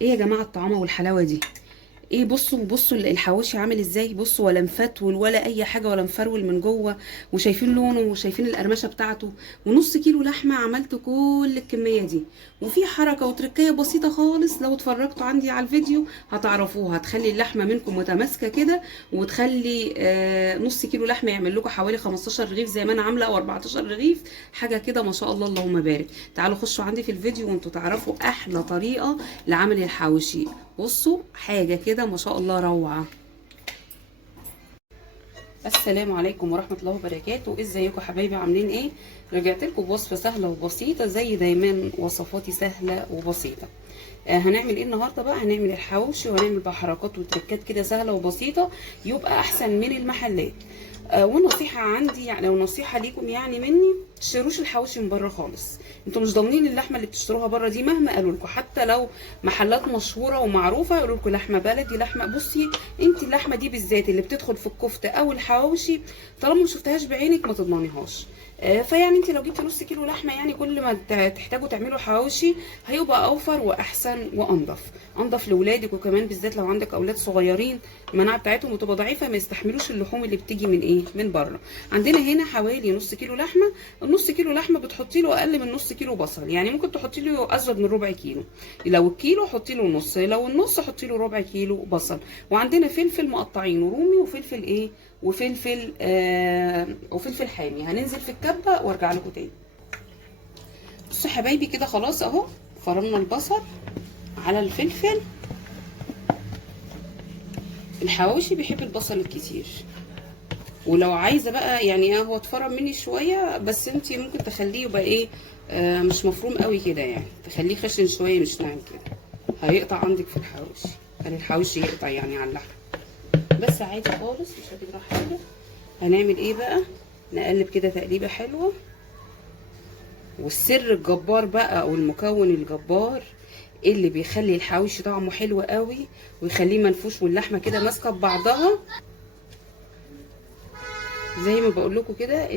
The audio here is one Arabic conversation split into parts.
ايه يا جماعه الطعامه والحلاوه دي؟ ايه، بصوا الحواوشي عامل ازاي. بصوا، ولا مفتول ولا اي حاجه، ولا مفرول من جوه. وشايفين لونه وشايفين القرمشه بتاعته. ونص كيلو لحمه عملت كل الكميه دي. وفي حركه وتركيه بسيطه خالص، لو اتفرجتوا عندي على الفيديو هتعرفوها، هتخلي اللحمه منكم متماسكه كده. وتخلي نص كيلو لحمه يعمل لكم حوالي 15 رغيف زي ما انا عامله، او 14 رغيف. حاجه كده ما شاء الله اللهم بارك. تعالوا خشوا عندي في الفيديو وانتوا تعرفوا احلى طريقه لعمل الحواوشي. بصوا حاجة كده ما شاء الله روعة. السلام عليكم ورحمة الله وبركاته. ازيكم حبايبي، عاملين ايه؟ رجعت لكم بوصفة سهلة وبسيطة زي دايما وصفاتي سهلة وبسيطة. هنعمل ايه النهاردة بقى؟ هنعمل الحواوشي وهنعمل بقى حركات وتركات كده سهلة وبسيطة يبقى احسن من المحلات. والنصيحة عندي يعني، او نصيحة ليكم يعني مني، تشتروش الحواوشي من بره خالص. انتوا مش ضامنين اللحمة اللي بتشتروها بره دي مهما قالوا لكم، حتى لو محلات مشهورة ومعروفة يقولوا لكم لحمة بلدي لحمة. بصي، انت اللحمة دي بالذات اللي بتدخل في الكفتة او الحواوشي، طالما ما شفتهاش بعينك ما تضمنيهاش. فيعني انت لو جبتي نص كيلو لحمه، يعني كل ما تحتاجوا تعملوا حواوشي هيبقى اوفر واحسن وانضف. انضف لاولادك، وكمان بالذات لو عندك اولاد صغيرين المناعه بتاعتهم بتبقى ضعيفه، ما يستحملوش اللحوم اللي بتيجي من ايه، من بره. عندنا هنا حوالي نص كيلو لحمه. النص كيلو لحمه بتحطي له اقل من نص كيلو بصل، يعني ممكن تحطي له ازود من ربع كيلو. لو الكيلو حطي له نص، لو النص حطي له ربع كيلو بصل. وعندنا فلفل مقطعينه رومي، وفلفل ايه، وفلفل حامي. هننزل في الكبه وارجع لكم تاني. بصوا يا حبايبي كده خلاص اهو، فرمنا البصل على الفلفل. الحواوشي بيحب البصل الكتير، ولو عايزه بقى يعني هو اتفرم مني شويه، بس انتي ممكن تخليه يبقى ايه، مش مفروم قوي كده، يعني تخليه خشن شويه مش ناعم كده. هيقطع عندك في الحواوشي، خلي الحواوشي يقطع يعني على اللحم. بس عادي خالص مش هتجرح حاجه. هنعمل ايه بقى؟ نقلب كده تقليبه حلوه. والسر الجبار بقى، او المكون الجبار اللي بيخلي الحواوشي طعمه حلو قوي ويخليه منفوش واللحمه كده ماسكه ببعضها، زي ما بقول لكم كده،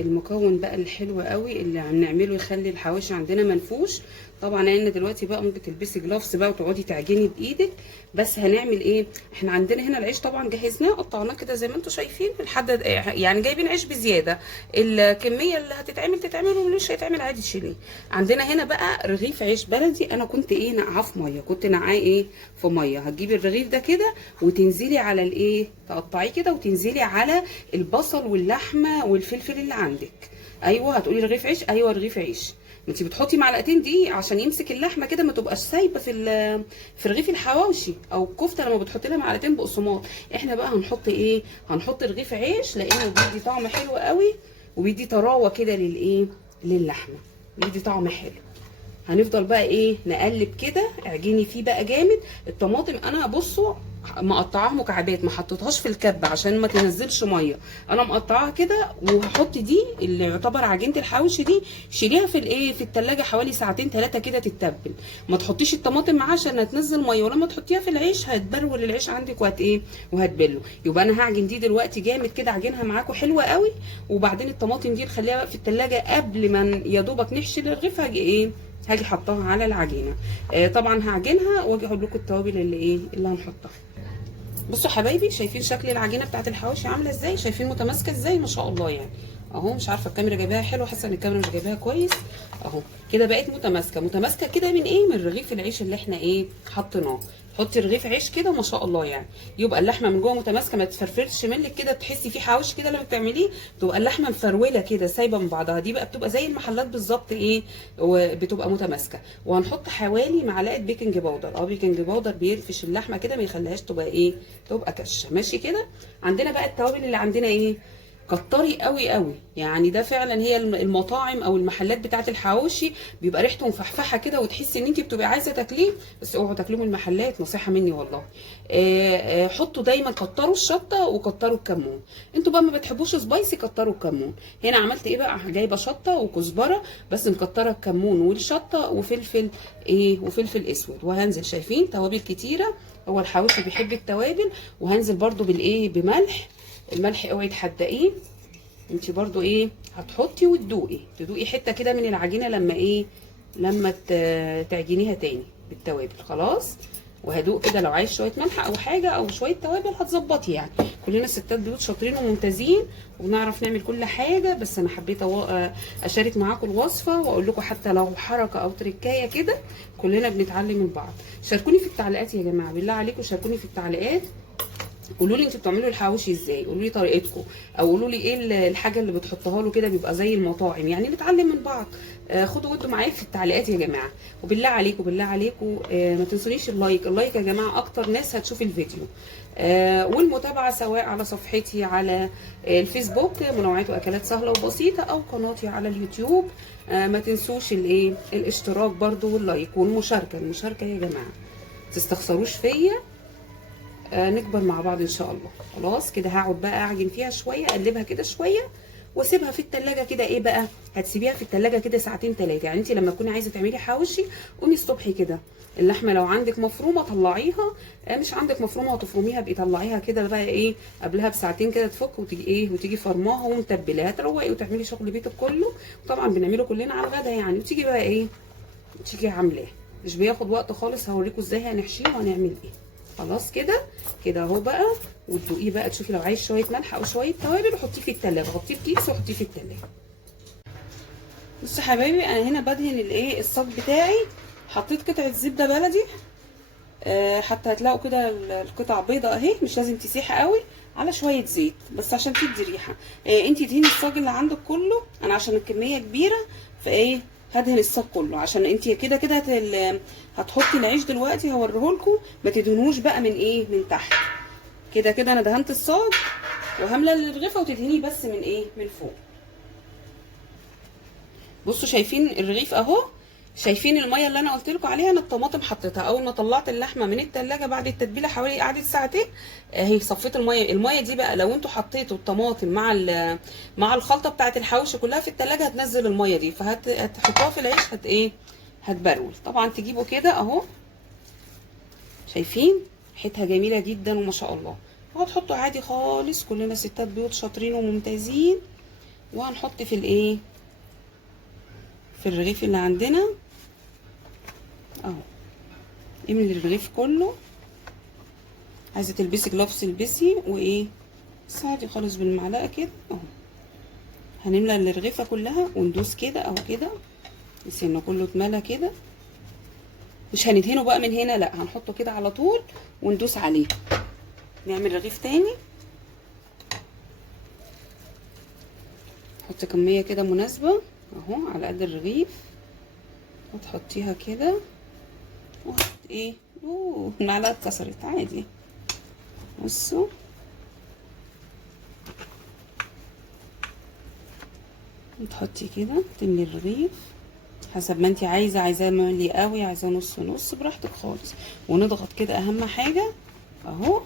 المكون بقى الحلو قوي اللي عم نعمله يخلي الحواوشي عندنا منفوش. طبعا انا دلوقتي بقى ممكن تلبسي جلافز بقى وتقعدي تعجني بايدك. بس هنعمل ايه؟ احنا عندنا هنا العيش طبعا جهزناه، قطعناه كده زي ما انتم شايفين لحد يعني جايبين عيش بزياده. الكميه اللي هتتعمل تتعمل، واللي مش هيتعمل عادي تشيليه. عندنا هنا بقى رغيف عيش بلدي، انا كنت ايه نقعاه في ميه، كنت نقعاه ايه في ميه. هتجيبي الرغيف ده كده وتنزلي على الايه، تقطعيه كده وتنزلي على البصل واللحمه والفلفل اللي عندك. ايوه هتقولي رغيف عيش، ايوه رغيف عيش. انت بتحطي معلقتين دقيق عشان يمسك اللحمه كده، ما تبقاش سايبه في رغيف الحواوشي او الكفته لما بتحطي لها معلقتين بقسماط. احنا بقى هنحط ايه، هنحط رغيف عيش لانه بيدي طعم حلو قوي، وبيدي طراوه كده للايه، للحمه، بيدي طعم حلو. هنفضل بقى ايه نقلب كده، اعجني فيه بقى جامد. الطماطم انا بصوا مقطعاها مكعبات، ما حطيتهاش في الكبه عشان ما تنزلش ميه. انا مقطعاها كده، وهحط دي اللي يعتبر عجينه الحواوشي دي، شيليها في الايه، في التلاجة حوالي ساعتين ثلاثه كده تتبل. ما تحطيش الطماطم معاها عشان هتنزل ميه، ولما تحطيها في العيش هتبرول العيش عندك وهت ايه، وهتبله. يبقى انا هعجن دي دلوقتي جامد كده، عجينها معاكم حلوه قوي. وبعدين الطماطم دي نخليها بقى في التلاجة قبل ما يا دوبك نحشي الرغيف، هاجي ايه، هاجي حطاها على العجينه. طبعا هعجنها واجي اقول لكم التوابل اللي ايه اللي هنحطها. بصوا حبايبي، شايفين شكل العجينه بتاعت الحواوشي عامله ازاي؟ شايفين متماسكه ازاي؟ ما شاء الله يعني. اهو مش عارفه الكاميرا جايباها حلو، حاسه ان الكاميرا مش جايباها كويس. اهو كده بقت متماسكه، متماسكه كده من ايه، من رغيف العيش اللي احنا ايه حطيناه. حطي رغيف عيش كده ما شاء الله يعني، يبقى اللحمه من جوه متماسكه، ما تفرفرش منك كده، تحسي فيه حواوشي كده لما بتعمليه تبقى اللحمه مفروله كده سايبه من بعضها. دي بقى بتبقى زي المحلات بالظبط ايه، وبتبقى متماسكه. وهنحط حوالي معلقه بيكنج باودر. بيكنج باودر بيرفش اللحمه كده، ما يخليهاش تبقى ايه، تبقى كشه. ماشي كده. عندنا بقى التوابل اللي عندنا ايه، كتري قوي قوي. يعني ده فعلا هي المطاعم او المحلات بتاعه الحواوشي بيبقى ريحته مفحفحه كده، وتحسي ان انت بتبقي عايزه تاكليه، بس اوعوا تاكلوه من المحلات، نصيحه مني والله. حطوا دايما، كتروا الشطه وكتروا الكمون. انتوا بقى ما بتحبوش سبايسي، كتروا الكمون. هنا عملت ايه بقى، جايبه شطه وكزبره، بس مكتره الكمون والشطه وفلفل ايه، وفلفل اسود. وهنزل شايفين توابل كتيره، هو الحواوشي بيحب التوابل. وهنزل برده بالايه، بملح. الملح اوعي تحدقيه، انت برضو ايه هتحطي وتدوقي، تدوقي حته كده من العجينه لما ايه، لما تعجنيها تاني. بالتوابل خلاص. وهدوق كده، لو عايز شويه ملح او حاجه او شويه توابل هتظبطي يعني. كلنا ستات بيوت شاطرين وممتازين وبنعرف نعمل كل حاجه، بس انا حبيت اشارك معاكم الوصفه واقول لكم حتى لو حركه او تركايه كده كلنا بنتعلم من بعض. شاركوني في التعليقات يا جماعه، بالله عليكم شاركوني في التعليقات، قولوا لي انتوا بتعملوا الحواوشي ازاي، قولوا لي طريقتكم، او قولوا لي ايه الحاجه اللي بتحطها له كده بيبقى زي المطاعم، يعني نتعلم من بعض. خدوا ودوا معايا في التعليقات يا جماعه. وبالله عليكم بالله عليكم ما تنسونيش اللايك يا جماعه، اكتر ناس هتشوف الفيديو. والمتابعه سواء على صفحتي على الفيسبوك منوعات واكلات سهله وبسيطه، او قناتي على اليوتيوب. ما تنسوش الاشتراك برضو واللايك والمشاركه. المشاركه يا جماعه تستخسروش فيا، نكبر مع بعض ان شاء الله. خلاص كده هقعد بقى اعجن فيها شويه، اقلبها كده شويه واسيبها في التلاجة كده. ايه بقى، هتسيبيها في التلاجة كده ساعتين 3. يعني انت لما تكوني عايزه تعملي حواوشي قومي الصبح كده، اللحمه لو عندك مفرومه طلعيها، مش عندك مفرومه وتفرميها بقي طلعيها كده بقى ايه قبلها بساعتين كده تفك، وتيجي وتيجي فرماها ومتبلاها، تروقي وتعملي شغل بيتك كله. وطبعا بنعمله كلنا على الغدا يعني. وتيجي بقى تيجي عاملاه، مش بياخد وقت خالص. هوريكم ازاي هنحشيه وهنعمل ايه. خلاص كده اهو بقى. وتدوقيه بقى تشوفي لو عايز شويه ملح او شويه توابل وحطيه في التلاجة، غطيه بكيس وحطيه في التلاجة. بصوا يا حبايبي، انا هنا بدهن الصاج بتاعي. حطيت قطعه زبده بلدي، حتى هتلاقوا كده القطع بيضه اهي، مش لازم تسيح قوي، على شويه زيت بس عشان تدي ريحه. انتي دهني الصاج اللي عندك كله، انا عشان الكميه كبيره هدهن الصاج كله، عشان انتي كده هتحطي العيش دلوقتي هوريهولكم. ما تدهنوش بقى من تحت. كده انا دهنت الصاج وهملى الرغيفه، وتدهنيه بس من فوق. بصوا شايفين الرغيف اهو، شايفين الميه اللي انا قلت لكم عليها. انا الطماطم حطيتها اول ما طلعت اللحمه من التلاجة بعد التتبيله حوالي قعدت ساعتين اهي. صفيت الميه دي بقى، لو انتوا حطيتوا الطماطم مع الخلطه بتاعه الحواوشي كلها في التلاجة هتنزل الميه دي، فهتحطوها في العيش هتبرول. طبعا تجيبوا كده اهو، شايفين ريحتها جميله جدا وما شاء الله. وهتحطوا عادي خالص، كلنا ستات بيوت شاطرين وممتازين. وهنحط في الرغيف اللي عندنا اهو. املي الرغيف كله. عايزه تلبسي جلافز البسي بس عادي خالص بالمعلقه كده اهو. هنملى الرغيفه كلها وندوس كده اهو كده، بس انه كله اتملى كده. مش هندهنه بقى من هنا، لا هنحطه كده على طول وندوس عليه. نعمل رغيف تاني، نحط كميه كده مناسبه اهو على قد الرغيف، وتحطيها كده المعلقه اتكسرت عادي. بصوا تحطي كده، تملي الرغيف حسب ما انتي عايزاه ملي قوي، عايزاه نص نص، براحتك خالص. ونضغط كده اهم حاجه اهو،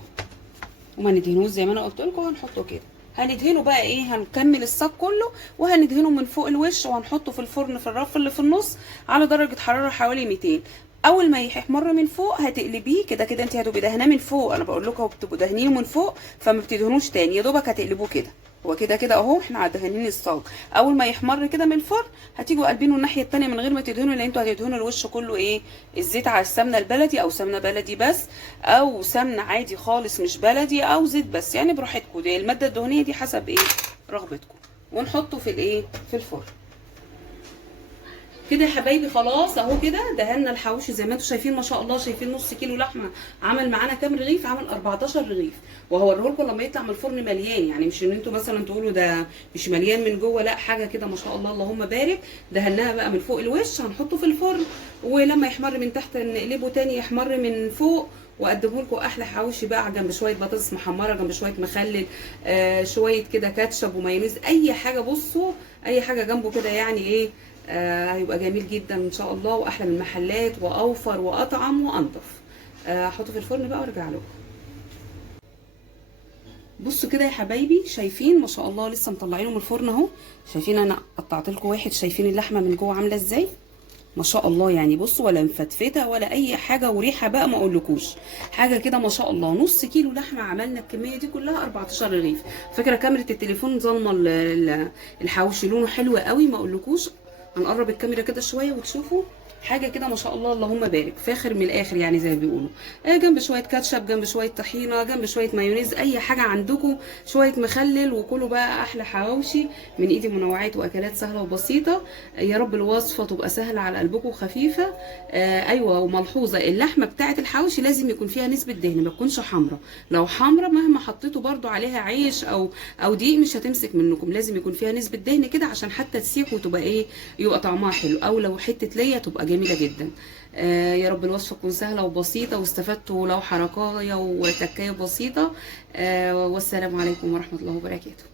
وما ندهنوش زي ما انا قلت لكم. هنحطه كده، هندهنه بقى هنكمل الصاج كله، وهندهنه من فوق الوش، وهنحطه في الفرن في الرف اللي في النص على درجه حراره حوالي 200. اول ما يحمر من فوق هتقلبيه كده انت هتبقي دهناه من فوق. انا بقول لكم بتبقوا دهنينه من فوق، فما بتدهنوش تاني، يا دوبك هتقلبوه كده. هو كده اهو احنا دهنين الصاج. اول ما يحمر كده من الفرن هتيجوا قلبينه الناحيه التانيه من غير ما تدهنوا، لان انتوا هتدهنوا الوش كله الزيت على السمنه البلدي، او سمنه بلدي بس، او سمنه عادي خالص مش بلدي، او زيت بس، يعني براحتكم. دي الماده الدهنيه دي حسب رغبتكم. ونحطه في الفرن كده يا حبايبي. خلاص اهو كده دهنا الحواوشي زي ما انتم شايفين ما شاء الله. شايفين نص كيلو لحمه عمل معانا كام رغيف؟ عمل 14 رغيف. وهوريه لكم لما يطلع من الفرن مليان، يعني مش ان انتوا مثلا تقولوا ده مش مليان من جوه، لا حاجه كده ما شاء الله اللهم بارك. دهناها بقى من فوق الوش، هنحطه في الفرن، ولما يحمر من تحت نقلبه تاني يحمر من فوق، واقدمه لكم احلى حواوشي بقى جنب شويه بطاطس محمره، جنب شويه مخلل، شويه كده كاتشب ومايونيز، اي حاجه. بصوا اي حاجه جنبه كده يعني هيبقى جميل جدا ان شاء الله، واحلى من المحلات، واوفر واطعم وانضف. احطه في الفرن بقى وارجع لكم. بصوا كده يا حبايبي، شايفين ما شاء الله لسه مطلعينه من الفرن اهو. شايفين انا قطعت لكم واحد، شايفين اللحمه من جوه عامله ازاي ما شاء الله. يعني بصوا ولا مفتفته ولا اي حاجه، وريحه بقى ما اقولكوش حاجه كده ما شاء الله. نص كيلو لحمه عملنا الكميه دي كلها 14 رغيف. فاكره كاميرا التليفون ظالمه الحواوشي لونه حلو قوي ما اقولكوش. هنقرب الكاميرا كده شويه وتشوفوا حاجه كده ما شاء الله اللهم بارك، فاخر من الاخر يعني زي ما بيقولوا. جنب شويه كاتشب، جنب شويه طحينه، جنب شويه مايونيز، اي حاجه عندكم، شويه مخلل، وكلوا بقى احلى حواوشي من ايدي منوعات واكلات سهله وبسيطه. يا رب الوصفه تبقى سهله على قلبكم وخفيفه. ايوه، وملحوظه اللحمه بتاعه الحواوشي لازم يكون فيها نسبه دهن، ما تكونش حمراء. لو حمراء مهما حطيتوا برضو عليها عيش او دقيق مش هتمسك منكم، لازم يكون فيها نسبه دهن كده عشان حتى تسيح وتبقى ايه، يبقى طعمها حلو. او لو حته ليا تبقى جميله جدا. يا رب الوصفه تكون سهله وبسيطه واستفدتوا لو حركايه وتكايه بسيطه. والسلام عليكم ورحمه الله وبركاته.